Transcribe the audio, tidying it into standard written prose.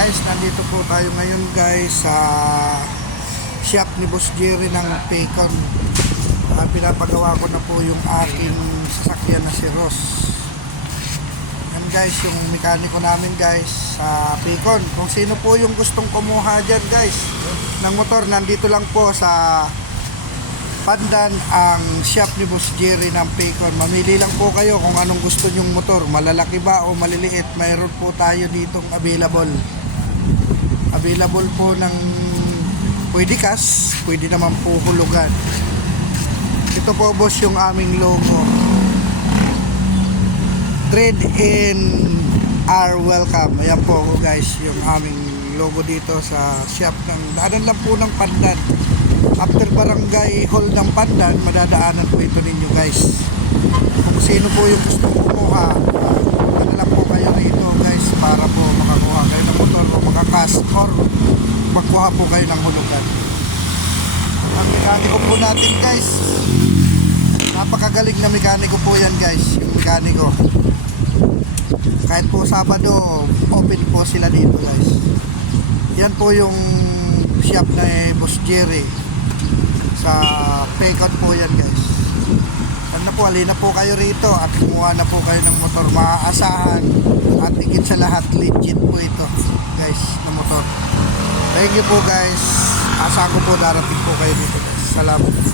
guys, nandito po tayo ngayon guys sa shop ni Boss Jerry ng Paycon. Pinapagawa ko na po yung aking sasakyan na si Ross. Yan guys, yung mekaniko namin guys sa Paycon. Kung sino po yung gustong kumuha dyan guys ng motor, nandito lang po sa Pandan ang shop ni Boss Jerry ng Paycon. Mamili lang po kayo kung anong gusto nyong motor, malalaki ba o maliliit. Mayroon po tayo ditong available po ng pwede cash, pwede naman po hulugan. Ito po boss yung aming logo, Trade in are welcome. Ayan po guys yung aming logo dito sa shop ng daanan lang po ng Pandan. After barangay hall ng Pandan, madadaanan po ito ninyo guys. Kung sino po yung gusto kumuha, ano lang po kayo rito guys para po makakuha kayo ng motor o makakas or magkuha po kayo ng hulugan. Ang mekaniko po natin guys, napakagaling na mekaniko po yan guys. Yung mekaniko, kahit po Sabado open po sila dito guys. Yan po yung shop na Boss Jerry sa Paycon po yan guys. Ano po, alina po kayo rito at kumuha na po kayo ng motor. Maaasahan at higit sa lahat legit po ito guys na motor. Thank you po guys. Asa ko po darating po kayo dito guys. Salamat.